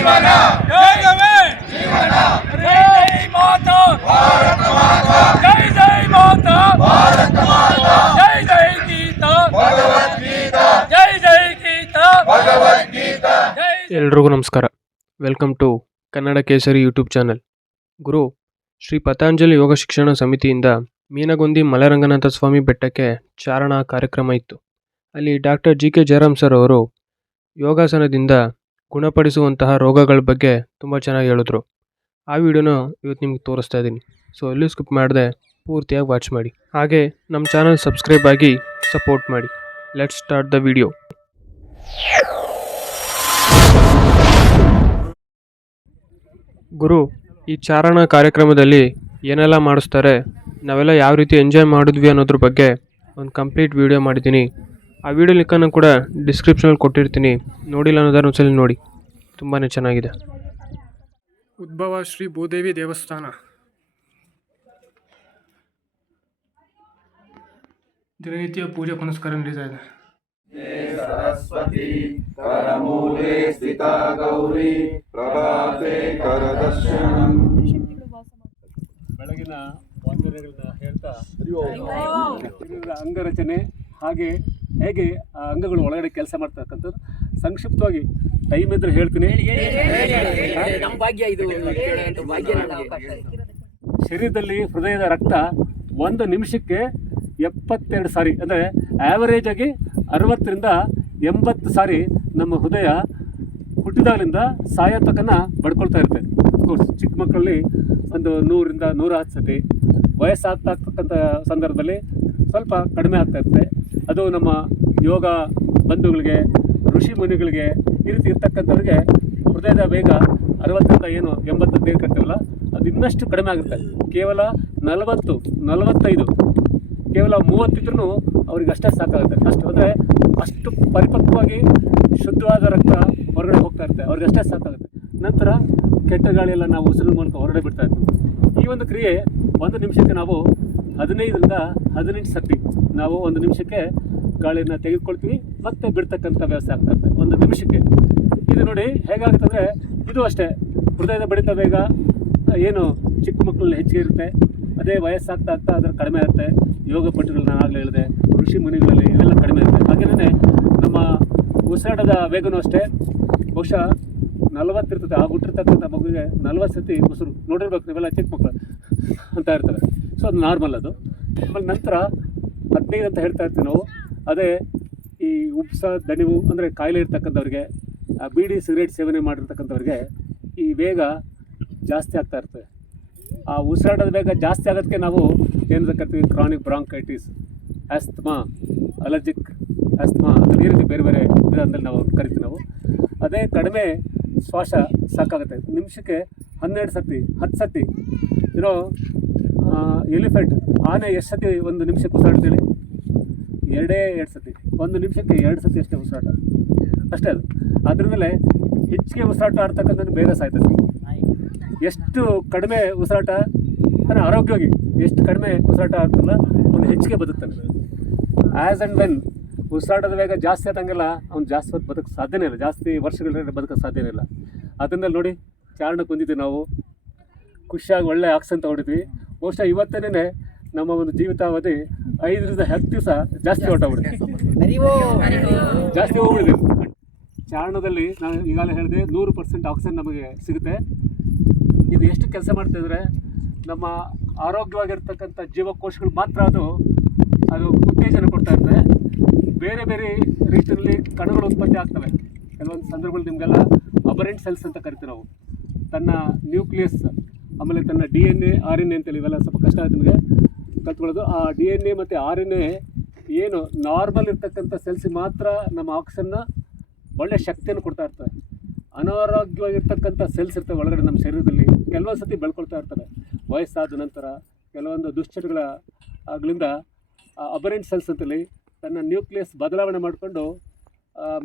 ಜೀವನ ಯೋಗವೇ ಜೀವನ ಜೈ ಮಾತಾ ಭಾರತ ಮಾತಾ ಜೈ ಜೈ ಮಾತಾ ಭಾರತ ಮಾತಾ ಜೈ ಜೈ ಗೀತಾ ಭಗವದ್ಗೀತಾ ಜೈ ಜೈ ಗೀತಾ ಭಗವದ್ಗೀತಾ. ಎಲ್ರಿಗೂ ನಮಸ್ಕಾರ. ವೆಲ್ಕಮ್ ಟು ಕನ್ನಡ ಕೇಸರಿ ಯೂಟ್ಯೂಬ್ ಚಾನಲ್. ಗುರು ಶ್ರೀ ಪತಂಜಲಿ ಯೋಗ ಶಿಕ್ಷಣ ಸಮಿತಿಯಿಂದ ಮೀನಗುಂದಿ ಮಲೆರಂಗನಾಥ ಸ್ವಾಮಿ ಬೆಟ್ಟಕ್ಕೆ ಚಾರಣ ಕಾರ್ಯಕ್ರಮ ಇತ್ತು. ಅಲ್ಲಿ ಡಾಕ್ಟರ್ GK ಜಯರಾಮ್ ಸರ್ ಅವರು ಯೋಗಾಸನದಿಂದ ಗುಣಪಡಿಸುವಂತಹ ರೋಗಗಳ ಬಗ್ಗೆ ತುಂಬ ಚೆನ್ನಾಗಿ ಹೇಳಿದ್ರು. ಆ ವಿಡಿಯೋನ ಇವತ್ತು ನಿಮ್ಗೆ ತೋರಿಸ್ತಾ ಇದ್ದೀನಿ. ಸೊ ಎಲ್ಲೂ ಸ್ಕಿಪ್ ಮಾಡದೆ ಪೂರ್ತಿಯಾಗಿ ವಾಚ್ ಮಾಡಿ. ಹಾಗೆ ನಮ್ಮ ಚಾನಲ್ ಸಬ್ಸ್ಕ್ರೈಬ್ ಆಗಿ ಸಪೋರ್ಟ್ ಮಾಡಿ. Let's start the video. ಗುರು ಈ ಚಾರಣ ಕಾರ್ಯಕ್ರಮದಲ್ಲಿ ಏನೆಲ್ಲ ಮಾಡಿಸ್ತಾರೆ, ನಾವೆಲ್ಲ ಯಾವ ರೀತಿ ಎಂಜಾಯ್ ಮಾಡಿದ್ವಿ ಅನ್ನೋದ್ರ ಬಗ್ಗೆ ಒಂದು ಕಂಪ್ಲೀಟ್ ವಿಡಿಯೋ ಮಾಡಿದ್ದೀನಿ. ಆ ವಿಡಿಯೋ ಲಿಂಕನ್ನು ಕೂಡ ಡಿಸ್ಕ್ರಿಪ್ಷನಲ್ಲಿ ಕೊಟ್ಟಿರ್ತೀನಿ. ನೋಡಿಲ್ಲ ಅನ್ನೋದನ್ನು ಒಂದ್ಸಲ ನೋಡಿ, ತುಂಬಾ ಚೆನ್ನಾಗಿದೆ. ಉದ್ಭವ ಶ್ರೀ ಭೂದೇವಿ ದೇವಸ್ಥಾನ. ದಿನನಿತ್ಯ ಪೂಜೆ ಪುನಸ್ಕಾರ ನಡೀತಾ ಇದೆ. ಸರಸ್ವತಿ ಕರಮೂಲೆ ಸ್ಥಿತಾ ಗೌರಿ ಪ್ರಭಾತೆ ಕರದರ್ಶನಂ. ಬೆಳಗಿನ ವಂದನೆಗಳನ್ನ ಹೇಳ್ತಾ ಅಂಗರಚನೆ ಹಾಗೆ ಹೇಗೆ ಆ ಅಂಗಗಳು ಒಳಗಡೆ ಕೆಲಸ ಮಾಡ್ತಕ್ಕಂಥದ್ದು ಸಂಕ್ಷಿಪ್ತವಾಗಿ ಟೈಮ್ ಇದ್ರೆ ಹೇಳ್ತೀನಿ. ಶರೀರದಲ್ಲಿ ಹೃದಯದ ರಕ್ತ 1 ನಿಮಿಷಕ್ಕೆ 72 ಸಾರಿ, ಅಂದರೆ ಆ್ಯಾವರೇಜ್ ಆಗಿ 60ರಿಂದ 80 ಸಾರಿ ನಮ್ಮ ಹೃದಯ ಹುಟ್ಟಿದಾಗಲಿಂದ ಸಾಯೋ ತನಕ ಬಡ್ಕೊಳ್ತಾ ಇರುತ್ತೆ. ಅಫ್ಕೋರ್ಸ್ ಚಿಕ್ಕ ಮಕ್ಕಳಲ್ಲಿ ಒಂದು 100ರಿಂದ 110 ಸತಿ, ವಯಸ್ಸಾಗ್ತಕ್ಕಂಥ ಸಂದರ್ಭದಲ್ಲಿ ಸ್ವಲ್ಪ ಕಡಿಮೆ ಆಗ್ತಾ ಇರುತ್ತೆ. ಅದು ನಮ್ಮ ಯೋಗ ಬಂಧುಗಳಿಗೆ, ಋಷಿ ಮುನಿಗಳಿಗೆ, ಈ ರೀತಿ ಇರ್ತಕ್ಕಂಥವ್ರಿಗೆ ಹೃದಯದ ವೇಗ 60ರಿಂದ 80 ಬೇಗ ಕಟ್ತೀವಲ್ಲ, ಅದು ಇನ್ನಷ್ಟು ಕಡಿಮೆ ಆಗುತ್ತೆ. ಕೇವಲ 40, 45, ಕೇವಲ 30 ಇದ್ರೂ ಅವ್ರಿಗೆ ಅಷ್ಟೇ ಸಾಕಾಗುತ್ತೆ. ಅಷ್ಟು ಅಂದರೆ ಅಷ್ಟು ಪರಿಪಕ್ವವಾಗಿ ಶುದ್ಧವಾದ ರಕ್ತ ಹೊರಗಡೆ ಹೋಗ್ತಾ ಇರುತ್ತೆ, ಅವ್ರಿಗೆ ಅಷ್ಟೇ ಸಾಕಾಗುತ್ತೆ. ನಂತರ ಕೆಟ್ಟ ಗಾಳಿಯೆಲ್ಲ ನಾವು ಉಸಿರಿನ ಮೂಲಕ ಹೊರಗಡೆ ಬಿಡ್ತಾ ಇತ್ತು. ಈ ಒಂದು ಕ್ರಿಯೆ 1 ನಿಮಿಷಕ್ಕೆ ನಾವು 15ರಿಂದ 18 ಸತಿ ನಾವು 1 ನಿಮಿಷಕ್ಕೆ ಗಾಳಿಯನ್ನು ತೆಗೆದುಕೊಳ್ತೀವಿ, ಮತ್ತೆ ಬಿಡ್ತಕ್ಕಂಥ ವ್ಯವಸ್ಥೆ ಆಗ್ತಾ ಇರುತ್ತೆ 1 ನಿಮಿಷಕ್ಕೆ. ಇದು ನೋಡಿ ಹೇಗಾಗುತ್ತೆ ಅಂದರೆ, ಇದು ಅಷ್ಟೇ ಹೃದಯದ ಬಡಿತ ವೇಗ ಏನು ಚಿಕ್ಕ ಮಕ್ಕಳಲ್ಲಿ ಹೆಚ್ಚಿಗೆ ಇರುತ್ತೆ, ಅದೇ ವಯಸ್ಸಾಗ್ತಾ ಆಗ್ತಾ ಅದರ ಕಡಿಮೆ ಆಗುತ್ತೆ. ಯೋಗ ಪಟುಗಳು ನಾನು ಆಗಲೇ ಹೇಳಿದೆ, ಋಷಿ ಮುನಿಗಳಲ್ಲಿ ಇವೆಲ್ಲ ಕಡಿಮೆ ಇರುತ್ತೆ. ಹಾಗೆಯೇ ನಮ್ಮ ಉಸಿರಾಟದ ವೇಗನೂ ಅಷ್ಟೇ. ಬಹುಶಃ 40 ಇರ್ತದೆ. ಆ ಹುಟ್ಟಿರ್ತಕ್ಕಂಥ ಮಗುವಿಗೆ 40 ಸತಿ ಉಸಿರು ನೋಡಿರ್ಬೇಕು ನೀವೆಲ್ಲ, ಚಿಕ್ಕ ಮಕ್ಕಳು ಅಂತ ಇರ್ತವೆ. ಸೊ ಅದು ನಾರ್ಮಲ್. ಅದು ಆಮೇಲೆ ನಂತರ 15 ಅಂತ ಹೇಳ್ತಾ ಇರ್ತೀವಿ ನಾವು. ಅದೇ ಈ ಉಪ್ಸ ದಣಿವು ಅಂದರೆ ಕಾಯಿಲೆ ಇರ್ತಕ್ಕಂಥವ್ರಿಗೆ, ಬೀಡಿ ಸಿಗರೇಟ್ ಸೇವನೆ ಮಾಡಿರ್ತಕ್ಕಂಥವ್ರಿಗೆ ಈ ವೇಗ ಜಾಸ್ತಿ ಆಗ್ತಾ ಇರ್ತದೆ. ಆ ಉಸಿರಾಟದ ವೇಗ ಜಾಸ್ತಿ ಆಗೋದಕ್ಕೆ ನಾವು ಏನಂತ ಕರಿತೀವಿ, chronic bronchitis, asthma, allergic asthma, ಈ ರೀತಿ ಬೇರೆ ಬೇರೆ ವಿಧಾನದಲ್ಲಿ ನಾವು ಕರಿತೀವಿ ನಾವು. ಅದೇ ಕಡಿಮೆ ಶ್ವಾಸ ಸಾಕಾಗುತ್ತೆ. ನಿಮಿಷಕ್ಕೆ 12 ಸತಿ 10 ಸತಿ. ಎಲಿಫೆಂಟ್, ಆನೆ ಎಷ್ಟು ಸತಿ 1 ನಿಮಿಷಕ್ಕೆ ಉಸಿರಾಡ್ತೇಳಿ? 2 ಸತಿ. 1 ನಿಮಿಷಕ್ಕೆ 2 ಸತಿ ಅಷ್ಟೇ ಉಸಿರಾಟ, ಅಷ್ಟೇ ಅದು. ಅದ್ರ ಮೇಲೆ ಹೆಚ್ಚಿಗೆ ಉಸಿರಾಟ ಆಡ್ತಕ್ಕಂಥದ್ದು ಬೇಗ ಸಾಯ್ತದೆ. ಎಷ್ಟು ಕಡಿಮೆ ಉಸಿರಾಟ ಅಂದರೆ ಆರೋಗ್ಯವಾಗಿ, ಎಷ್ಟು ಕಡಿಮೆ ಉಸಿರಾಟ ಆಗ್ತಲ್ಲ ಅವ್ನು ಹೆಚ್ಚಿಗೆ ಬದುಕ್ತಾನೆ. ಆ್ಯಸ್ ಆ್ಯಂಡ್ ವೆನ್ ಉಸಿರಾಟದ ವೇಗ ಜಾಸ್ತಿ ಆದಂಗೆಲ್ಲ ಅವ್ನು ಜಾಸ್ತಿ ಹೊತ್ತು ಬದುಕೋಕ್ಕೆ ಸಾಧ್ಯನೇ ಇಲ್ಲ, ಜಾಸ್ತಿ ವರ್ಷಗಳ ಬದುಕೋಕ್ಕೆ ಸಾಧ್ಯನೇ ಇಲ್ಲ. ಅದರಿಂದ ನೋಡಿ ಚಾರಣಕ್ಕೆ ಬಂದಿದ್ವಿ ನಾವು, ಖುಷಿಯಾಗಿ ಒಳ್ಳೆ ಆಕ್ಸಿಜನ್ ತೊಗೊಂಡಿದ್ವಿ. ಬಹುಶಃ ಇವತ್ತೇನೆ ನಮ್ಮ ಒಂದು ಜೀವಿತಾವಧಿ 5ರಿಂದ 10 ದಿವಸ ಜಾಸ್ತಿ ಹೊರಟೋಗ್ಬಿಡ್ತೀವಿ, ಜಾಸ್ತಿ ಹೋಗ್ಬಿಡ್ತೀವಿ. ಚಾರಣದಲ್ಲಿ ನಾನು ಈಗಾಗಲೇ ಹೇಳಿದೆ 100% ಆಕ್ಸಿಜನ್ ನಮಗೆ ಸಿಗುತ್ತೆ. ಇದು ಎಷ್ಟು ಕೆಲಸ ಮಾಡ್ತಾಯಿದ್ರೆ, ನಮ್ಮ ಆರೋಗ್ಯವಾಗಿರ್ತಕ್ಕಂಥ ಜೀವಕೋಶಗಳು ಮಾತ್ರ ಅದು ಉತ್ತೇಜನ ಕೊಡ್ತಾ ಇರ್ತದೆ. ಬೇರೆ ಬೇರೆ ರೀತಿಯಲ್ಲಿ ಕಣಗಳು ಉತ್ಪತ್ತಿ ಆಗ್ತವೆ. ಕೆಲವೊಂದು ಸಂದರ್ಭದಲ್ಲಿ ನಿಮಗೆಲ್ಲ ಅಬರೆಂಟ್ ಸೆಲ್ಸ್ ಅಂತ ಕರಿತೀವಿ ನಾವು. ತನ್ನ ನ್ಯೂಕ್ಲಿಯಸ್, ಆಮೇಲೆ ತನ್ನ DNA, RNA ಅಂತೇಳಿ, ಇವೆಲ್ಲ ಸ್ವಲ್ಪ ಕಷ್ಟ ಆಗುತ್ತೆ ನಿಮಗೆ ಕಲ್ತ್ಕೊಳ್ಳೋದು. ಆ DNA ಮತ್ತು RNA ಏನು ನಾರ್ಮಲ್ ಇರ್ತಕ್ಕಂಥ ಸೆಲ್ಸಿಗೆ ಮಾತ್ರ ನಮ್ಮ ಆಕ್ಸಿಜನ್ನ ಒಳ್ಳೆ ಶಕ್ತಿಯನ್ನು ಕೊಡ್ತಾ ಇರ್ತವೆ. ಅನಾರೋಗ್ಯವಾಗಿರ್ತಕ್ಕಂಥ ಸೆಲ್ಸ್ ಇರ್ತವೆ ಒಳಗಡೆ ನಮ್ಮ ಶರೀರದಲ್ಲಿ, ಕೆಲವೊಂದು ಸತಿ ಬೆಳ್ಕೊಳ್ತಾ ಇರ್ತವೆ. ವಯಸ್ಸಾದ ನಂತರ ಕೆಲವೊಂದು ದುಶ್ಚಟಗಳ ಆಗ್ಲಿಂದ ಅಬರೆಂಟ್ ಸೆಲ್ಸ್ ಅಂತೇಳಿ ತನ್ನ ನ್ಯೂಕ್ಲಿಯಸ್ ಬದಲಾವಣೆ ಮಾಡಿಕೊಂಡು,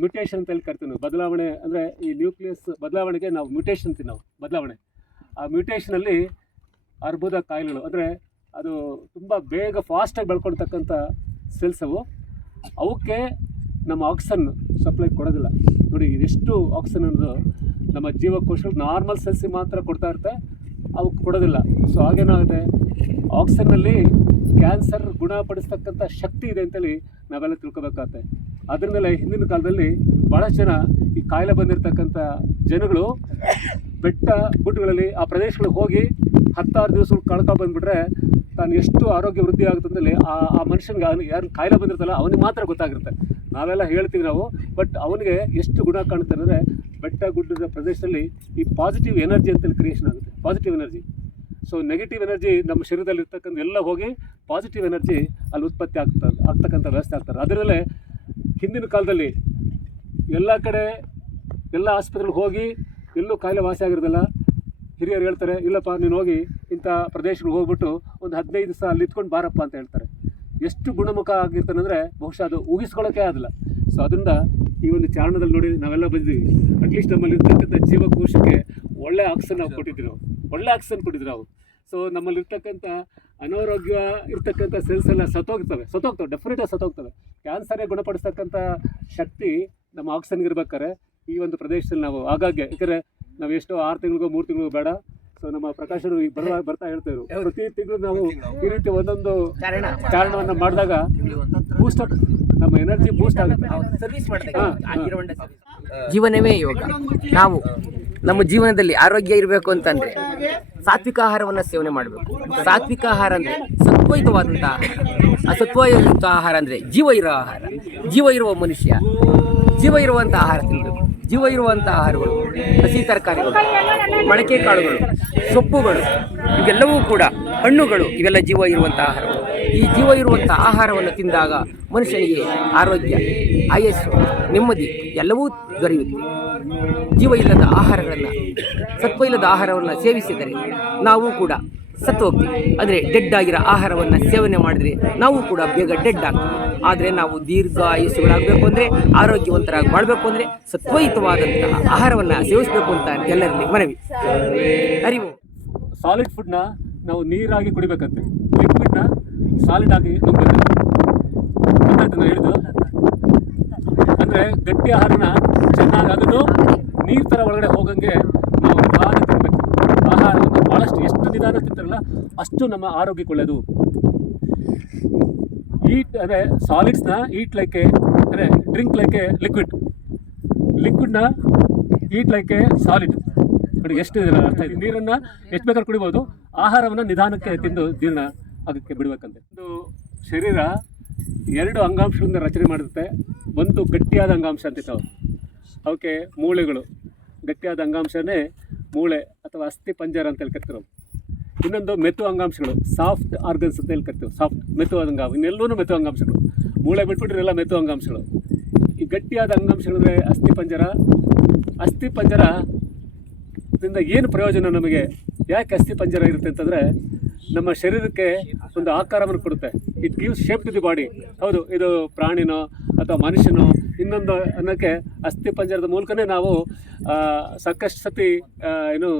ಮ್ಯೂಟೇಷನ್ ಅಂತೇಳಿ ಕರಿತೀವಿ ನಾವು. ಬದಲಾವಣೆ ಅಂದರೆ ಈ ನ್ಯೂಕ್ಲಿಯಸ್ ಬದಲಾವಣೆಗೆ ನಾವು ಮ್ಯೂಟೇಷನ್ ಅಂತೀವಿ ನಾವು, ಬದಲಾವಣೆ. ಆ ಮ್ಯೂಟೇಷನಲ್ಲಿ ಅರ್ಬುದ ಕಾಯಿಲೆಗಳು, ಅಂದರೆ ಅದು ತುಂಬ ಬೇಗ ಫಾಸ್ಟಾಗಿ ಬೆಳ್ಕೊಳ್ತಕ್ಕಂಥ ಸೆಲ್ಸ್ ಅವಕ್ಕೆ ನಮ್ಮ ಆಕ್ಸಿಜನ್ ಸಪ್ಲೈ ಕೊಡೋದಿಲ್ಲ. ನೋಡಿ ಇದೆಷ್ಟು ಆಕ್ಸಿಜನ್ ಅನ್ನೋದು ನಮ್ಮ ಜೀವಕೋಶಗಳು ನಾರ್ಮಲ್ ಸೆಲ್ಸಿಗೆ ಮಾತ್ರ ಕೊಡ್ತಾ ಇರುತ್ತೆ, ಅವಕ್ಕೆ ಕೊಡೋದಿಲ್ಲ. ಸೊ ಹಾಗೇನಾಗುತ್ತೆ, ಆಕ್ಸಿಜನ್ನಲ್ಲಿ ಕ್ಯಾನ್ಸರ್ ಗುಣಪಡಿಸ್ತಕ್ಕಂಥ ಶಕ್ತಿ ಇದೆ ಅಂತೇಳಿ ನಾವೆಲ್ಲ ತಿಳ್ಕೊಬೇಕಾಗತ್ತೆ. ಅದರಿಂದಲೇ ಹಿಂದಿನ ಕಾಲದಲ್ಲಿ ಭಾಳಷ್ಟು ಜನ ಈ ಕಾಯಿಲೆ ಬಂದಿರತಕ್ಕಂಥ ಜನಗಳು ಬೆಟ್ಟ ಗುಡ್ಡಗಳಲ್ಲಿ ಆ ಪ್ರದೇಶಗಳಿಗೆ ಹೋಗಿ 10-6 ದಿವಸ ಬಂದುಬಿಟ್ರೆ ತಾನು ಎಷ್ಟು ಆರೋಗ್ಯ ವೃದ್ಧಿ ಆಗುತ್ತೆ ಅಂತೇಳಿ ಆ ಮನುಷ್ಯನಿಗೆ ಯಾರು ಕಾಯಿಲೆ ಬಂದಿರ್ತಲ್ಲ ಅವನಿಗೆ ಮಾತ್ರ ಗೊತ್ತಾಗಿರುತ್ತೆ. ನಾವೆಲ್ಲ ಹೇಳ್ತೀವಿ ನಾವು, ಬಟ್ ಅವನಿಗೆ ಎಷ್ಟು ಗುಣ ಕಾಣುತ್ತೆ ಅಂದರೆ ಬೆಟ್ಟ ಗುಡ್ಡದ ಪ್ರದೇಶದಲ್ಲಿ ಈ ಪಾಸಿಟಿವ್ ಎನರ್ಜಿ ಅಂತೇಳಿ ಕ್ರಿಯೇಷನ್ ಆಗುತ್ತೆ, positive energy. So negative energy ನಮ್ಮ ಶರೀರದಲ್ಲಿ ಇರ್ತಕ್ಕಂಥ ಎಲ್ಲ ಹೋಗಿ ಪಾಸಿಟಿವ್ ಎನರ್ಜಿ ಅಲ್ಲಿ ಉತ್ಪತ್ತಿ ಆಗ್ತಕ್ಕಂಥ ವ್ಯವಸ್ಥೆ ಆಗ್ತಾರೆ. ಅದರಲ್ಲೇ ಹಿಂದಿನ ಕಾಲದಲ್ಲಿ ಎಲ್ಲ ಕಡೆ ಎಲ್ಲ ಆಸ್ಪತ್ರೆಗಳಿಗೆ ಹೋಗಿ ಎಲ್ಲೂ ಕಾಯಿಲೆ ವಾಸಿ ಆಗಿರೋದಿಲ್ಲ. ಹಿರಿಯರು ಹೇಳ್ತಾರೆ, ಇಲ್ಲಪ್ಪ ನೀನು ಹೋಗಿ ಇಂಥ ಪ್ರದೇಶಗಳಿಗೆ ಹೋಗ್ಬಿಟ್ಟು ಒಂದು 15 ದಿವಸ ಅಲ್ಲಿ ಇತ್ಕೊಂಡು ಬಾರಪ್ಪ ಅಂತ ಹೇಳ್ತಾರೆ. ಎಷ್ಟು ಗುಣಮುಖ ಆಗಿರ್ತಾನೆ ಅಂದರೆ ಬಹುಶಃ ಅದು ಊಹಿಸ್ಕೊಳ್ಳೋಕ್ಕೆ ಆಗಲ್ಲ. ಸೊ ಅದರಿಂದ ಈ ಒಂದು ಚಾರಣದಲ್ಲಿ ನೋಡಿ ನಾವೆಲ್ಲ ಬಂದಿದ್ದೀವಿ. ಅಟ್ಲೀಸ್ಟ್ ನಮ್ಮಲ್ಲಿ ಇರ್ತಕ್ಕಂಥ ಜೀವಕೋಶಕ್ಕೆ ಒಳ್ಳೆ ಆಕ್ಸಿಜನ್ ನಾವು ಕೊಟ್ಟಿದ್ದೀವಿ, ಒಳ್ಳೆ ಆಕ್ಸಿಜನ್ ಕೊಟ್ಟಿದ್ರು ನಾವು. ಸೊ ನಮ್ಮಲ್ಲಿರ್ತಕ್ಕಂಥ ಅನಾರೋಗ್ಯ ಇರ್ತಕ್ಕಂಥ ಸೆಲ್ಸ್ ಎಲ್ಲ ಸತ್ತೋಗ್ತವೆ, ಡೆಫಿನೆಟಾಗಿ ಸತ್ತೋಗ್ತವೆ. ಕ್ಯಾನ್ಸರೇ ಗುಣಪಡಿಸ್ತಕ್ಕಂಥ ಶಕ್ತಿ ನಮ್ಮ ಆಕ್ಸಿಜನ್ಗೆ ಇರ್ಬೇಕಾದ್ರೆ ಈ ಒಂದು ಪ್ರದೇಶದಲ್ಲಿ ನಾವು ಆಗಾಗ್ಗೆ, ಯಾಕಂದರೆ ನಾವು ಎಷ್ಟೋ 6 ತಿಂಗಳಿಗೋ 3 ತಿಂಗಳಿಗೋ ಬೇಡ. ಸೊ ನಮ್ಮ ಪ್ರಕಾಶರು ಈಗ ಬರ್ತಾ ಹೇಳ್ತೇವೆ, ಪ್ರತಿ ತಿಂಗಳು ನಾವು ಈ ರೀತಿ ಒಂದೊಂದು ಚಾರಣವನ್ನು ಮಾಡಿದಾಗ ಬೂಸ್ಟಪ್, ನಮ್ಮ ಎನರ್ಜಿ ಬೂಸ್ಟ್ ಆಗುತ್ತೆ. ಜೀವನವೇ ಯೋಗ. ನಾವು ನಮ್ಮ ಜೀವನದಲ್ಲಿ ಆರೋಗ್ಯ ಇರಬೇಕು ಅಂತಂದರೆ ಸಾತ್ವಿಕ ಆಹಾರವನ್ನು ಸೇವನೆ ಮಾಡಬೇಕು. ಸಾತ್ವಿಕ ಆಹಾರ ಅಂದರೆ ಸತ್ವಯುತವಾದಂಥ ಆಹಾರ, ಅಸತ್ವಯುತ ಆಹಾರ ಅಂದರೆ ಜೀವ ಇರೋ ಆಹಾರ. ಜೀವ ಇರುವ ಮನುಷ್ಯ ಜೀವ ಇರುವಂಥ ಆಹಾರ ತಿನ್ನಬೇಕು. ಜೀವ ಇರುವಂಥ ಆಹಾರಗಳು ಹಸಿ ತರಕಾರಿಗಳು, ಮೊಳಕೆ ಕಾಳುಗಳು, ಸೊಪ್ಪುಗಳು, ಇವೆಲ್ಲವೂ ಕೂಡ ಹಣ್ಣುಗಳು, ಇವೆಲ್ಲ ಜೀವ ಇರುವಂಥ ಆಹಾರಗಳು. ಈ ಜೀವ ಇರುವಂಥ ಆಹಾರವನ್ನು ತಿಂದಾಗ ಮನುಷ್ಯನಿಗೆ ಆರೋಗ್ಯ, ಆಯಸ್ಸು, ನೆಮ್ಮದಿ ಎಲ್ಲವೂ ದೊರೆಯುತ್ತೆ. ಜೀವ ಇಲ್ಲದ ಆಹಾರಗಳನ್ನು, ಸತ್ವ ಇಲ್ಲದ ಆಹಾರವನ್ನು ಸೇವಿಸಿದರೆ ನಾವು ಕೂಡ ಸತ್ತು ಹೋಗ್ತೀವಿ. ಅಂದರೆ ಡೆಡ್ ಆಗಿರೋ ಆಹಾರವನ್ನು ಸೇವನೆ ಮಾಡಿದರೆ ನಾವು ಕೂಡ ಬೇಗ ಡೆಡ್ ಆಗ್ತೀವಿ. ಆದರೆ ನಾವು ದೀರ್ಘ ಆಯುಸ್ಸುಗಳಾಗಬೇಕು ಅಂದರೆ, ಆರೋಗ್ಯವಂತರಾಗಿ ಮಾಡಬೇಕು ಅಂದರೆ ಸತ್ವಯುತವಾದಂತಹ ಆಹಾರವನ್ನು ಸೇವಿಸಬೇಕು ಅಂತ ಎಲ್ಲರಲ್ಲಿ ಮನವಿ. ಅರಿವು ಸಾಲಿಡ್ ಫುಡ್ನ ನಾವು ನೀರಾಗಿ ಕುಡಿಬೇಕಂತೆ, ಲಿಕ್ವಿಡ್ನ ಸಾಲಿಡ್ ಆಗಿ ನುಗ್ಗಬೇಕಂತೆ. ಗೊತ್ತಾಯ್ತು ನಾನು ಹೇಳಿದ್ದು? ಅಂದರೆ ಗಟ್ಟಿ ಆಹಾರನ ಚೆನ್ನಾಗಿ ಅದನ್ನು ನೀರು ಥರ ಒಳಗಡೆ ಹೋಗಂಗೆ ನಾವು ನಿಧಾನ ತಿನ್ನಬೇಕು. ಆಹಾರವನ್ನು ಭಾಳಷ್ಟು ಎಷ್ಟು ನಿಧಾನ ತಿಂತಾರಲ್ಲ ಅಷ್ಟು ನಮ್ಮ ಆರೋಗ್ಯಕ್ಕೆ ಒಳ್ಳೆಯದು. ಈಟ್ ಅಂದರೆ ಸಾಲಿಡ್ಸ್ನ ಈಟ್ ಲೈಕ್ ಅಂದರೆ ಡ್ರಿಂಕ್ ಲೈಕ್ ಲಿಕ್ವಿಡ್ನ ಈಟ್ ಲೈಕ್ ಸಾಲಿಡ್. ನೋಡಿ ಎಷ್ಟು ಅರ್ಥ ಇದೆ. ನೀರನ್ನು ಎಷ್ಟು ಬೇಕಾದ್ರೂ ಕುಡಿಬೋದು, ಆಹಾರವನ್ನು ನಿಧಾನಕ್ಕೆ ತಿಂದು ಜೀರ್ಣ ಆಗಕ್ಕೆ ಬಿಡಬೇಕಂತೆ. ಒಂದು ಶರೀರ 2 ಅಂಗಾಂಶಗಳಿಂದ ರಚನೆ ಮಾಡಿರುತ್ತೆ. ಒಂದು ಗಟ್ಟಿಯಾದ ಅಂಗಾಂಶ ಅಂತಿತ್ತು, ಅವಕ್ಕೆ ಮೂಳೆಗಳು. ಗಟ್ಟಿಯಾದ ಅಂಗಾಂಶನೇ ಮೂಳೆ ಅಥವಾ ಅಸ್ಥಿ ಪಂಜರ ಅಂತ ಹೇಳಿ ಕರಿತೀವಿ. ಇನ್ನೊಂದು ಮೆತು ಅಂಗಾಂಶಗಳು, ಸಾಫ್ಟ್ ಆರ್ಗನ್ಸ್ ಅಂತ ಹೇಳಿ ಕರಿತೀವಿ. ಸಾಫ್ಟ್ ಮೆತು ಅಂಗಾಂಶ, ಇನ್ನೆಲ್ಲೂ ಮೆತು ಅಂಗಾಂಶಗಳು. ಮೂಳೆ ಬಿಟ್ಬಿಟ್ರೆ ಎಲ್ಲ ಮೆತು ಅಂಗಾಂಶಗಳು. ಈ ಗಟ್ಟಿಯಾದ ಅಂಗಾಂಶಗಳಂದರೆ ಅಸ್ಥಿ ಪಂಜರ. ಅಸ್ಥಿ ಪಂಜರದಿಂದ ಏನು ಪ್ರಯೋಜನ ನಮಗೆ? ಯಾಕೆ ಅಸ್ಥಿ ಪಂಜರ ಇರುತ್ತೆ ಅಂತಂದರೆ, ನಮ್ಮ ಶರೀರಕ್ಕೆ ಒಂದು ಆಕಾರವನ್ನು ಕೊಡುತ್ತೆ. It gives shape to the body. ಹೌದು, ಇದು ಪ್ರಾಣಿನೋ ಅಥವಾ ಮನುಷ್ಯನೋ ಇನ್ನೊಂದು ಅನ್ನೋಕ್ಕೆ ಅಸ್ಥಿ ಪಂಜರದ ಮೂಲಕನೇ ನಾವು ಸಾಕಷ್ಟು ಸತಿ ಏನು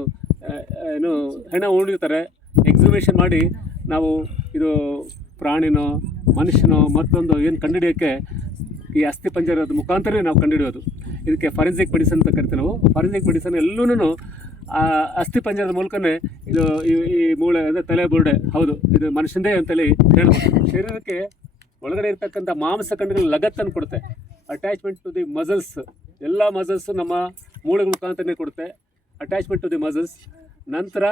ಹೆಣ ಉಳಿತಾರೆ, ಎಕ್ಸಿಬಿಷನ್ ಮಾಡಿ ನಾವು ಇದು ಪ್ರಾಣಿನೋ ಮನುಷ್ಯನೋ ಮತ್ತೊಂದು ಏನು ಕಂಡುಹಿಡಿಯೋಕ್ಕೆ ಈ ಅಸ್ಥಿ ಪಂಜರದ ಮುಖಾಂತರನೇ ನಾವು ಕಂಡುಹಿಡಿಯೋದು. ಇದಕ್ಕೆ ಫಾರೆನ್ಸಿಕ್ ಮೆಡಿಸನ್ ಅಂತ ಕರಿತೀವಿ ನಾವು. ಫಾರೆನ್ಸಿಕ್ ಮೆಡಿಸನ್ ಎಲ್ಲೂ ಅಸ್ಥಿ ಪಂಜರದ ಮೂಲಕನೇ ಇದು ಈ ಮೂಳೆ ಅಂದರೆ ತಲೆ ಬುರುಡೆ, ಹೌದು ಇದು ಮನುಷ್ಯಂದೇ ಅಂತೇಳಿ ಹೇಳ್ಬೋದು. ಶರೀರಕ್ಕೆ ಒಳಗಡೆ ಇರ್ತಕ್ಕಂಥ ಮಾಂಸಖಂಡಗಳ ಲಗತ್ತನ್ನು ಕೊಡುತ್ತೆ, ಅಟ್ಯಾಚ್ಮೆಂಟ್ ಟು ದಿ ಮಸಲ್ಸ್. ಎಲ್ಲ ಮಸಲ್ಸು ನಮ್ಮ ಮೂಳೆಗಳ ಮುಖಾಂತರನೇ ಕೊಡುತ್ತೆ, ಅಟ್ಯಾಚ್ಮೆಂಟ್ ಟು ದಿ ಮಸಲ್ಸ್. ನಂತರ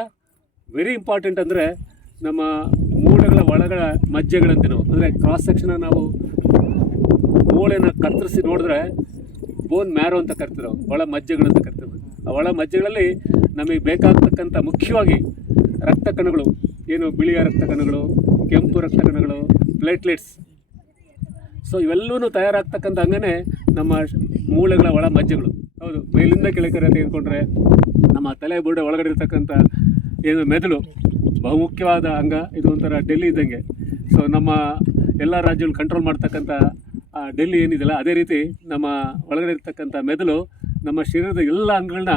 ವೆರಿ ಇಂಪಾರ್ಟೆಂಟ್ ಅಂದರೆ ನಮ್ಮ ಮೂಳೆಗಳ ಒಳಗಡೆ ಮಜ್ಜೆಗಳಂತೆ ನಾವು, ಅಂದರೆ ಕ್ರಾಸ್ ಸೆಕ್ಷನ್ ನಾವು ಮೂಳೆನ ಕತ್ತರಿಸಿ ನೋಡಿದ್ರೆ ಬೋನ್ ಮ್ಯಾರೋ ಅಂತ ಕರಿತೀವಿ ನಾವು, ಒಳ ಮಜ್ಜೆಗಳು ಅಂತ ಕರಿತೀವಿ. ಆ ಒಳ ಮಜ್ಜೆಗಳಲ್ಲಿ ನಮಗೆ ಬೇಕಾಗ್ತಕ್ಕಂಥ ಮುಖ್ಯವಾಗಿ ರಕ್ತ ಕಣಗಳು, ಏನು ಬಿಳಿಯ ರಕ್ತ ಕಣಗಳು, ಕೆಂಪು ರಕ್ತ ಕಣಗಳು, ಪ್ಲೇಟ್ಲೆಟ್ಸ್. ಸೊ ಇವೆಲ್ಲವೂ ತಯಾರಾಗ್ತಕ್ಕಂಥ ಹಂಗೇ ನಮ್ಮ ಮೂಳೆಗಳ ಒಳ ಮಜ್ಜೆಗಳು. ಹೌದು, ಮೇಲಿಂದ ಕೆಳಗಡೆ ತೆಗೆದುಕೊಂಡ್ರೆ ನಮ್ಮ ತಲೆ ಬುರುಡೆ ಒಳಗಡೆ ಇರ್ತಕ್ಕಂಥ ಏನು ಮೆದುಳು ಬಹುಮುಖ್ಯವಾದ ಅಂಗ. ಇದು ಒಂಥರ ಡೆಲ್ಲಿ ಇದ್ದಂಗೆ. ಸೊ ನಮ್ಮ ಎಲ್ಲ ರಾಜ್ಯಗಳು ಕಂಟ್ರೋಲ್ ಮಾಡ್ತಕ್ಕಂಥ ಡೆಲ್ಲಿ ಏನಿದೆಯಲ್ಲ, ಅದೇ ರೀತಿ ನಮ್ಮ ಒಳಗಡೆ ಇರ್ತಕ್ಕಂಥ ಮೆದುಳು ನಮ್ಮ ಶರೀರದ ಎಲ್ಲ ಅಂಗಗಳನ್ನ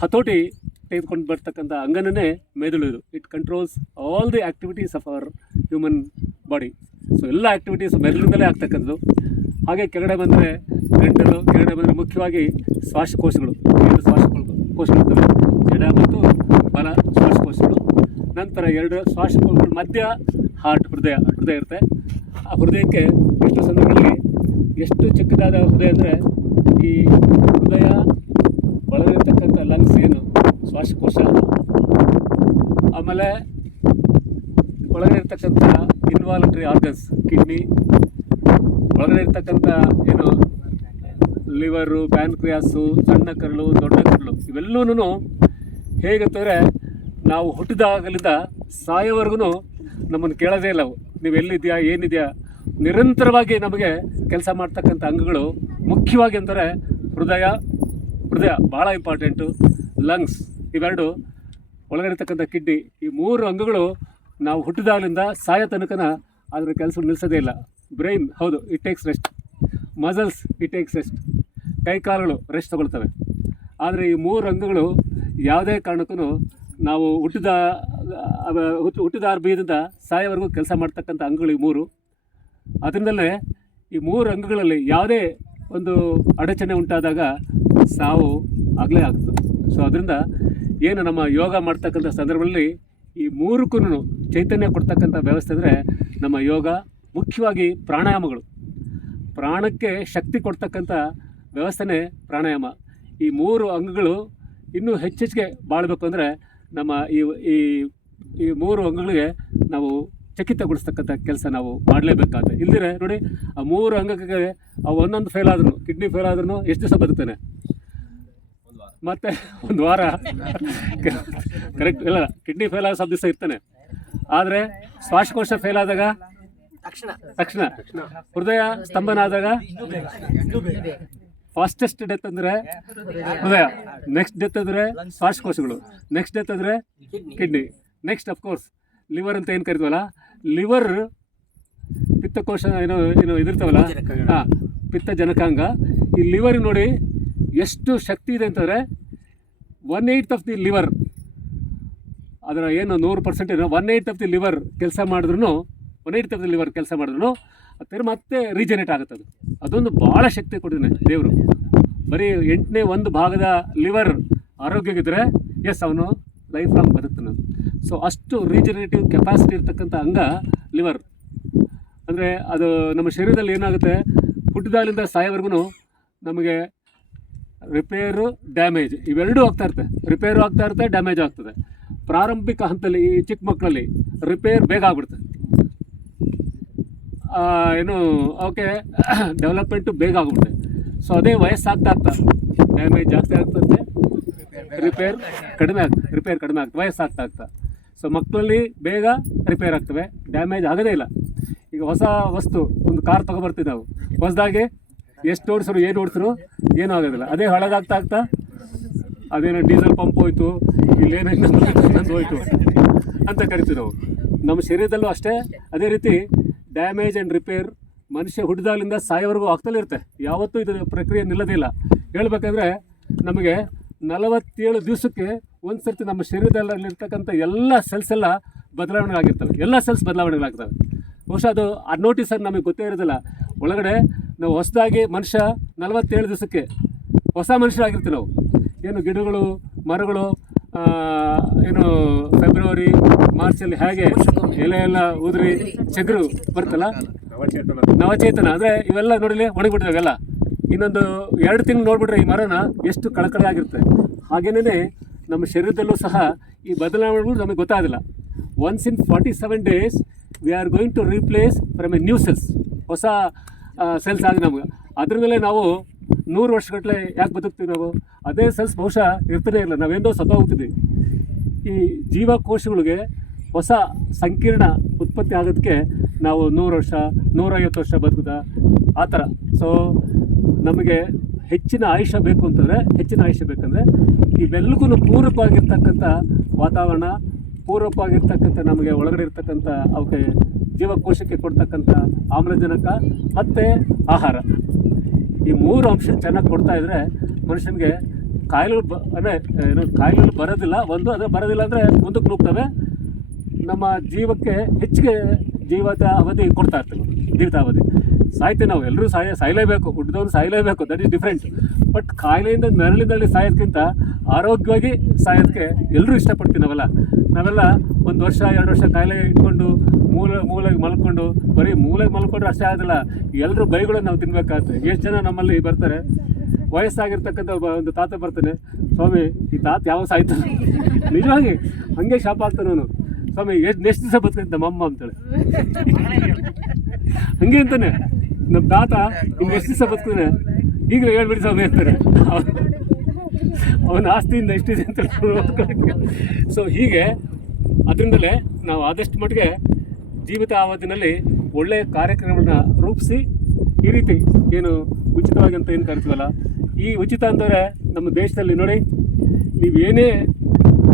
ಹತೋಟಿ ತೆಗೆದುಕೊಂಡು ಬರ್ತಕ್ಕಂಥ ಅಂಗನೇ ಮೆದುಳು. ಇದು it controls all the activities of our human body. So ಎಲ್ಲ ಆ್ಯಕ್ಟಿವಿಟೀಸ್ ಮೆದುಳಿಂದಲೇ ಆಗ್ತಕ್ಕಂಥದ್ದು. ಹಾಗೆ ಕೆಳಗಡೆ ಬಂದರೆ ಗಂಟಲು, ಕೆಳಗಡೆ ಬಂದರೆ ಮುಖ್ಯವಾಗಿ ಶ್ವಾಸಕೋಶಗಳು, 7 ಶ್ವಾಸಕೋಶಗಳು ಕೋಶಗಳಿರ್ತವೆ, ಎಡ ಮತ್ತು ಬಲ ಶ್ವಾಸಕೋಶಗಳು. ನಂತರ 2 ಶ್ವಾಸಕೋಶಗಳ ಮಧ್ಯ ಹಾರ್ಟ್, ಹೃದಯ ಇರುತ್ತೆ. ಆ ಹೃದಯಕ್ಕೆ ಎಷ್ಟು ಸಂದರ್ಭಗಳಲ್ಲಿ ಎಷ್ಟು ಚಿಕ್ಕದಾದ ಹೃದಯ ಅಂದರೆ ಈ ಹೃದಯ ಒಳಗಿರ್ತಕ್ಕಂಥ ಲಂಗ್ಸ್ ಏನು ಶ್ವಾಸಕೋಶ, ಆಮೇಲೆ ಒಳಗಡೆ ಇರ್ತಕ್ಕಂಥ ಇನ್ವಾಲಂಟ್ರಿ ಆರ್ಗನ್ಸ್, ಕಿಡ್ನಿ, ಒಳಗಡೆ ಇರ್ತಕ್ಕಂಥ ಏನು ಲಿವರು, ಪ್ಯಾನ್ಕ್ರಿಯಾಸು, ಸಣ್ಣ ಕರಳು, ದೊಡ್ಡ ಕರಳು, ಇವೆಲ್ಲವೂ ಹೇಗಂತಂದರೆ ನಾವು ಹುಟ್ಟಿದಾಗಲಿಂದ ಸಾಯೋವರೆಗೂ ನಮ್ಮನ್ನು ಕೇಳೋದೇ ಇಲ್ಲ. ಅವು ನೀವು ಎಲ್ಲಿದೆಯಾ, ಏನಿದೆಯಾ, ನಿರಂತರವಾಗಿ ನಮಗೆ ಕೆಲಸ ಮಾಡ್ತಕ್ಕಂಥ ಅಂಗಗಳು ಮುಖ್ಯವಾಗಿ ಅಂದರೆ ಹೃದಯ ಭಾಳ ಇಂಪಾರ್ಟೆಂಟು, ಲಂಗ್ಸ್ ಇವೆರಡು, ಒಳಗಡೆ ಇರ್ತಕ್ಕಂಥ ಕಿಡ್ನಿ, ಈ 3 ಅಂಗಗಳು ನಾವು ಹುಟ್ಟಿದಾಗಲಿಂದ ಸಾಯೋ ತನಕನ ಅದರ ಕೆಲಸ ನಿಲ್ಲಿಸೋದೇ ಇಲ್ಲ. ಬ್ರೈನ್ ಹೌದು, it takes rest, muscles it takes rest, ಕೈಕಾಲುಗಳು ರೆಸ್ಟ್ ತಗೊಳ್ತವೆ. ಆದರೆ ಈ 3 ಅಂಗಗಳು ಯಾವುದೇ ಕಾರಣಕ್ಕೂ ನಾವು ಹುಟ್ಟಿದ ಬೀಜದಿಂದ ಸಾಯೋವರೆಗೂ ಕೆಲಸ ಮಾಡ್ತಕ್ಕಂಥ ಅಂಗಗಳು ಈ 3. ಅದರಿಂದಲೇ ಈ 3 ಅಂಗಗಳಲ್ಲಿ ಯಾವುದೇ ಒಂದು ಅಡಚಣೆ ಉಂಟಾದಾಗ ಸಾವು ಆಗಲೇ ಆಗುತ್ತೆ. ಸೊ ಅದರಿಂದ ಏನು ನಮ್ಮ ಯೋಗ ಮಾಡ್ತಕ್ಕಂಥ ಸಂದರ್ಭದಲ್ಲಿ ಈ 3ಕ್ಕೂ ಚೈತನ್ಯ ಕೊಡ್ತಕ್ಕಂಥ ವ್ಯವಸ್ಥೆ ಅಂದರೆ ನಮ್ಮ ಯೋಗ, ಮುಖ್ಯವಾಗಿ ಪ್ರಾಣಾಯಾಮಗಳು. ಪ್ರಾಣಕ್ಕೆ ಶಕ್ತಿ ಕೊಡ್ತಕ್ಕಂಥ ವ್ಯವಸ್ಥೆನೇ ಪ್ರಾಣಾಯಾಮ. ಈ 3 ಅಂಗಗಳು ಇನ್ನೂ ಹೆಚ್ಚೆಚ್ಚಿಗೆ ಬಾಳಬೇಕು ಅಂದರೆ ನಮ್ಮ ಈ 3 ಅಂಗಗಳಿಗೆ ನಾವು ಚಕಿತಗೊಳಿಸ್ತಕ್ಕಂಥ ಕೆಲಸ ನಾವು ಮಾಡಲೇಬೇಕಾಗುತ್ತೆ. ಇಲ್ದಿರೆ ನೋಡಿ, ಆ 3 ಅಂಗಕ್ಕೆ ಒಂದೊಂದು ಫೇಲ್ ಆದ್ರೂ, ಕಿಡ್ನಿ ಫೇಲ್ ಆದ್ರೂ ಎಷ್ಟು ದಿವಸ ಬದುಕ್ತಾನೆ? ಮತ್ತೆ 1 ವಾರ ಕರೆಕ್ಟ್ ಇಲ್ಲ, ಕಿಡ್ನಿ ಫೇಲ್ ಆದ ಸ್ವಲ್ಪ ದಿವಸ ಇರ್ತಾನೆ. ಆದರೆ ಶ್ವಾಸಕೋಶ ಫೇಲ್ ಆದಾಗ ತಕ್ಷಣ, ಹೃದಯ ಸ್ತಂಭನ ಆದಾಗ ಫಾಸ್ಟೆಸ್ಟ್ ಡೆತ್ ಅಂದರೆ ಹೃದಯ, ನೆಕ್ಸ್ಟ್ ಡೆತ್ ಅಂದರೆ ಶ್ವಾಸಕೋಶಗಳು, ನೆಕ್ಸ್ಟ್ ಡೆತ್ ಅಂದರೆ ಕಿಡ್ನಿ, ನೆಕ್ಸ್ಟ್ ಅಫ್ಕೋರ್ಸ್ ಲಿವರ್ ಅಂತ ಏನು ಕರಿತೀವಲ್ಲ, ಲಿವರ್ ಪಿತ್ತಕೋಶ ಏನೋ ಇದಿರ್ತಾವಲ್ಲ, ಹಾಂ, ಪಿತ್ತ ಜನಕಾಂಗ. ಈ ಲಿವರ್ ನೋಡಿ ಎಷ್ಟು ಶಕ್ತಿ ಇದೆ ಅಂತಂದರೆ 1/8 ಆಫ್ ದಿ ಲಿವರ್, ಅದರ ಏನು 100% ಏನೋ 1/8 ಆಫ್ ದಿ ಲಿವರ್ ಕೆಲಸ ಮಾಡಿದ್ರು, 1/8 ಆಫ್ ದಿ ಲಿವರ್ ಕೆಲಸ ಮಾಡಿದ್ರು ಅದು ಮತ್ತೆ ರೀಜನೇಟ್ ಆಗುತ್ತೆ. ಅದೊಂದು ಭಾಳ ಶಕ್ತಿ ಕೊಟ್ಟಿದ್ದಾನೆ ದೇವರು. ಬರೀ 1/8 ಭಾಗದ ಲಿವರ್ ಆರೋಗ್ಯಗಿದ್ದರೆ ಎಸ್, ಅವನು ಲೈಫ್ ಲಾಂಗ್ ಬದುಕ್ತಾನೆ. ಸೊ ಅಷ್ಟು ರೀಜನೇಟಿವ್ ಕೆಪಾಸಿಟಿ ಇರ್ತಕ್ಕಂಥ ಅಂಗ ಲಿವರ್. ಅಂದರೆ ಅದು ನಮ್ಮ ಶರೀರದಲ್ಲಿ ಏನಾಗುತ್ತೆ, ಹುಟ್ಟಿದಾಗಲಿಂದ ಸಾಯೋವರೆಗೂ ನಮಗೆ ರಿಪೇರು, ಡ್ಯಾಮೇಜ್ ಇವೆರಡೂ ಆಗ್ತಾ ಇರುತ್ತೆ. ರಿಪೇರು ಆಗ್ತಾ ಇರುತ್ತೆ, ಡ್ಯಾಮೇಜ್ ಆಗ್ತದೆ. ಪ್ರಾರಂಭಿಕ ಹಂತದಲ್ಲಿ ಈ ಚಿಕ್ಕ ಮಕ್ಕಳಲ್ಲಿ ರಿಪೇರ್ ಬೇಗ ಆಗ್ಬಿಡುತ್ತೆ, ಓಕೆ, ಡೆವಲಪ್ಮೆಂಟು ಬೇಗ ಆಗ್ಬಿಡುತ್ತೆ. ಸೊ ಅದೇ ವಯಸ್ಸಾಗ್ತಾ ಡ್ಯಾಮೇಜ್ ಜಾಸ್ತಿ ಆಗ್ತದೆ, ರಿಪೇರ್ ಕಡಿಮೆ ಆಗ್ತದೆ ವಯಸ್ಸಾಗ್ತಾ. ಸೊ ಮಕ್ಕಳಲ್ಲಿ ಬೇಗ ರಿಪೇರ್ ಆಗ್ತವೆ, ಡ್ಯಾಮೇಜ್ ಆಗೋದೇ ಇಲ್ಲ. ಈಗ ಹೊಸ ವಸ್ತು ಒಂದು ಕಾರ್ ತೊಗೊಬರ್ತೀವಿ ನಾವು, ಹೊಸದಾಗಿ ಎಷ್ಟು ಓಡಿಸ್ರು ಏನೂ ಆಗೋದಿಲ್ಲ. ಅದೇ ಹಳದಾಗ್ತಾ ಅದೇನೋ ಡೀಸೆಲ್ ಪಂಪ್ ಹೋಯ್ತು, ಇಲ್ಲೇನೋ ಇನ್ನೊಂದು ಹೋಯ್ತು ಅಂತ ಕರಿತೀವಿ ನಾವು. ನಮ್ಮ ಶರೀರದಲ್ಲೂ ಅಷ್ಟೇ ಅದೇ ರೀತಿ ಡ್ಯಾಮೇಜ್ ಆ್ಯಂಡ್ ರಿಪೇರ್ ಮನುಷ್ಯ ಹುಟ್ಟಿದಾಗಲಿಂದ ಸಾಯೋವರೆಗೂ ಆಗ್ತಲೇ ಇರುತ್ತೆ. ಯಾವತ್ತೂ ಇದು ಪ್ರಕ್ರಿಯೆ ನಿಲ್ಲೋದಿಲ್ಲ. ಹೇಳ್ಬೇಕಂದ್ರೆ ನಮಗೆ 47 ದಿವಸಕ್ಕೆ ಒಂದು ಸರ್ತಿ ನಮ್ಮ ಶರೀರದಲ್ಲಿರ್ತಕ್ಕಂಥ ಎಲ್ಲ ಸೆಲ್ಸ್ ಎಲ್ಲ ಬದಲಾವಣೆಗಳಾಗಿರ್ತವೆ, ಎಲ್ಲ ಸೆಲ್ಸ್ ಬದಲಾವಣೆಗಳಾಗ್ತವೆ. ಬಹುಶಃ ಅದು ಆ ನೋಟಿಸಲ್ಲಿ ನಮಗೆ ಗೊತ್ತೇ ಇರೋದಿಲ್ಲ. ಒಳಗಡೆ ನಾವು ಹೊಸದಾಗಿ ಮನುಷ್ಯ 47 ದಿವಸಕ್ಕೆ ಹೊಸ ಮನುಷ್ಯರಾಗಿರ್ತೀವಿ ನಾವು. ಏನು ಗಿಡಗಳು, ಮರಗಳು ಏನು ಫೆಬ್ರವರಿ ಮಾರ್ಚಲ್ಲಿ ಹೇಗೆ ಎಲೆ ಎಲ್ಲ ಉದುರಿ ಚಿಗುರು ಬರ್ತಲ್ಲ, ನವಚೇತನ ಅಂದರೆ ಇವೆಲ್ಲ ನೋಡಿಲಿ ಒಣಗಿಬಿಟ್ಟಿವೆ ಅವೆಲ್ಲ. ಇನ್ನೊಂದು 2 ತಿಂಗಳು ನೋಡಿಬಿಟ್ರೆ ಈ ಮರನ ಎಷ್ಟು ಕಳಕಳೆ ಆಗಿರುತ್ತೆ. ಹಾಗೇನೇ ನಮ್ಮ ಶರೀರದಲ್ಲೂ ಸಹ ಈ ಬದಲಾವಣೆಗಳು ನಮಗೆ ಗೊತ್ತಾಗೋದಿಲ್ಲ. Once in 47 days we are going to replace from a new cells, ಹೊಸ ಸೆಲ್ಸ್ ಆಗಿ ನಮ್ಗೆ. ಅದರಿಂದಲೇ ನಾವು 100 ವರ್ಷಗಟ್ಟಲೆ ಯಾಕೆ ಬದುಕ್ತೀವಿ ನಾವು? ಅದೇ ಸೆಲ್ಸ್ ಬಹುಶಃ ಇರ್ತಾನೆ ಇಲ್ಲ, ನಾವೇಂದೋ ಸತ್ತೋಗ್ತಿದ್ವಿ. ಈ ಜೀವಕೋಶಗಳಿಗೆ ಹೊಸ ಸಂಕೀರ್ಣ ಉತ್ಪತ್ತಿ ಆಗೋದಕ್ಕೆ ನಾವು 100 ವರ್ಷ 150 ವರ್ಷ ಬದುಕುದ ಆ ಥರ. ಸೊ ನಮಗೆ ಹೆಚ್ಚಿನ ಆಯುಷ್ಯ ಬೇಕಂದರೆ ಇವೆಲ್ಲಕ್ಕೂ ಪೂರಕವಾಗಿರ್ತಕ್ಕಂಥ ವಾತಾವರಣ, ಪೂರಕವಾಗಿರ್ತಕ್ಕಂಥ ನಮಗೆ ಒಳಗಡೆ ಇರ್ತಕ್ಕಂಥ ಅವಕ್ಕೆ ಜೀವಕೋಶಕ್ಕೆ ಕೊಡ್ತಕ್ಕಂಥ ಆಮ್ಲಜನಕ ಮತ್ತು ಆಹಾರ, ಈ 3 ಅಂಶ ಚೆನ್ನಾಗಿ ಕೊಡ್ತಾ ಇದ್ದರೆ ಮನುಷ್ಯನಿಗೆ ಕಾಯಿಲೆಗಳು ಬರೋದಿಲ್ಲ. ಅದು ಬರೋದಿಲ್ಲ ಅಂದರೆ ಮುಂದಕ್ಕೆ ನುಗ್ತವೆ. ನಮ್ಮ ಜೀವಕ್ಕೆ ಹೆಚ್ಚಿಗೆ ಜೀವದ ಅವಧಿ ಕೊಡ್ತಾ ಇರ್ತವೆ, ಜೀವಿತಾವಧಿ. ಸಾಯ್ತೇವೆ ನಾವು ಎಲ್ಲರೂ ಸಾಯಲೇಬೇಕು, ಹುಟ್ಟಿದವನು ಸಾಯಲೇಬೇಕು, ದಟ್ ಈಸ್ ಡಿಫ್ರೆಂಟ್. ಬಟ್ ಕಾಯಿಲೆಯಿಂದ ನರಳಿನಲ್ಲಿ ಸಾಯೋದಕ್ಕಿಂತ ಆರೋಗ್ಯವಾಗಿ ಸಾಯೋದಕ್ಕೆ ಎಲ್ಲರೂ ಇಷ್ಟಪಡ್ತೀವಿ ನಾವೆಲ್ಲ 1 ವರ್ಷ 2 ವರ್ಷ ಕಾಯಿಲೆ ಇಟ್ಕೊಂಡು ಮೂಲೆಗೆ ಮಲ್ಕೊಂಡು ಬರೀ ಮೂಲೆಗೆ ಮಲ್ಕೊಂಡ್ರೆ ಅಷ್ಟೇ ಆಗೋದಿಲ್ಲ, ಎಲ್ಲರೂ ಬೈಗಳನ್ನು ನಾವು ತಿನ್ಬೇಕಾಗುತ್ತೆ. ಎಷ್ಟು ಜನ ನಮ್ಮಲ್ಲಿ ಬರ್ತಾರೆ, ವಯಸ್ಸಾಗಿರ್ತಕ್ಕಂಥ ಒಂದು ತಾತ ಬರ್ತಾನೆ, ಸ್ವಾಮಿ ಈ ತಾತ ಯಾವ ಸಾಯ್ತಾನೆ, ನಿಜವಾಗಿ ಹಂಗೆ ಶಾಪ ಆಗ್ತಾನೆ ಅವನು, ಸ್ವಾಮಿ ನೆಕ್ಸ್ಟ್ ದಿವಸ ಬರ್ತೈತೆ ನಮ್ಮಮ್ಮ ಅಂತೇಳಿ ಹಂಗೆ ಅಂತಾನೆ. ನಮ್ಮ ತಾತ ಇನ್ನು ಎಷ್ಟು ದಿವಸ ಬರ್ತದೆ ಈಗಲೇ ಹೇಳ್ಬಿಡಿ ಸ್ವಾಮಿ ಅಂತಾರೆ, ಅವನ ಆಸ್ತಿಯಿಂದ ಎಷ್ಟಿದೆ ಅಂತ. ಸೊ ಹೀಗೆ ಅದರಿಂದಲೇ ನಾವು ಆದಷ್ಟು ಮಟ್ಟಿಗೆ ಜೀವಿತಾವಧಿನಲ್ಲಿ ಒಳ್ಳೆಯ ಕಾರ್ಯಕ್ರಮಗಳನ್ನ ರೂಪಿಸಿ ಈ ರೀತಿ ಏನು ಉಚಿತವಾಗಿ ಅಂತ ಏನು ಕರಿತೀವಲ್ಲ, ಈ ಉಚಿತ ಅಂದರೆ ನಮ್ಮ ದೇಶದಲ್ಲಿ ನೋಡಿ,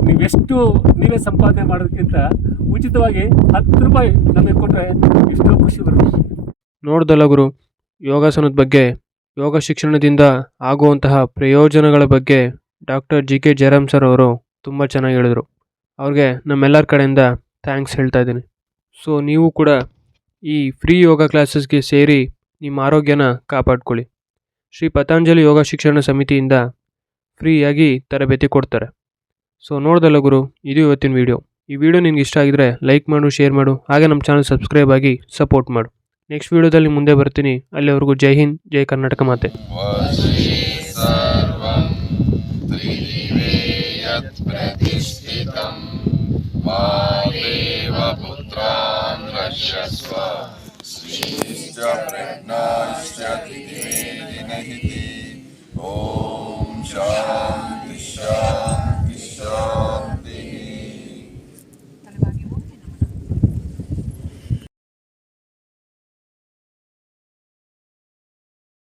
ನೀವೇ ಸಂಪಾದನೆ ಮಾಡೋದಕ್ಕಿಂತ ಉಚಿತವಾಗಿ 10 ರೂಪಾಯಿ ನಮಗೆ ಕೊಟ್ಟರೆ ಎಷ್ಟೋ ಖುಷಿ ಬರುತ್ತೆ. ನೋಡ್ದಲ್ಲ ಗುರು, ಯೋಗಾಸನದ ಬಗ್ಗೆ, ಯೋಗ ಶಿಕ್ಷಣದಿಂದ ಆಗುವಂತಹ ಪ್ರಯೋಜನಗಳ ಬಗ್ಗೆ ಡಾಕ್ಟರ್ JK ಜಯರಾಮ್ ಸರ್ ಅವರು ತುಂಬ ಚೆನ್ನಾಗಿ ಹೇಳಿದರು. ಅವ್ರಿಗೆ ನಮ್ಮೆಲ್ಲರ ಕಡೆಯಿಂದ ಥ್ಯಾಂಕ್ಸ್ ಹೇಳ್ತಾ ಇದ್ದೀನಿ. ಸೊ ನೀವು ಕೂಡ ಈ ಫ್ರೀ ಯೋಗ ಕ್ಲಾಸಸ್ಗೆ ಸೇರಿ ನಿಮ್ಮ ಆರೋಗ್ಯನ ಕಾಪಾಡ್ಕೊಳ್ಳಿ. ಶ್ರೀ ಪತಂಜಲಿ ಯೋಗ ಶಿಕ್ಷಣ ಸಮಿತಿಯಿಂದ ಫ್ರೀಯಾಗಿ ತರಬೇತಿ ಕೊಡ್ತಾರೆ. ಸೊ ನೋಡ್ದಲ್ಲ ಗುರು, ಇದು ಇವತ್ತಿನ ವಿಡಿಯೋ. ಈ ವಿಡಿಯೋ ನಿನ್ಗೆ ಇಷ್ಟ ಆಗಿದ್ರೆ ಲೈಕ್ ಮಾಡು, ಶೇರ್ ಮಾಡು, ಹಾಗೆ ನಮ್ಮ ಚಾನಲ್ ಸಬ್ಸ್ಕ್ರೈಬ್ ಆಗಿ ಸಪೋರ್ಟ್ ಮಾಡು. ನೆಕ್ಸ್ಟ್ ವಿಡಿಯೋದಲ್ಲಿ ಮುಂದೆ ಬರ್ತೀನಿ. ಅಲ್ಲಿವರೆಗೂ ಜೈ ಹಿಂದ್, ಜೈ ಕರ್ನಾಟಕ ಮಾತೆ. ಓ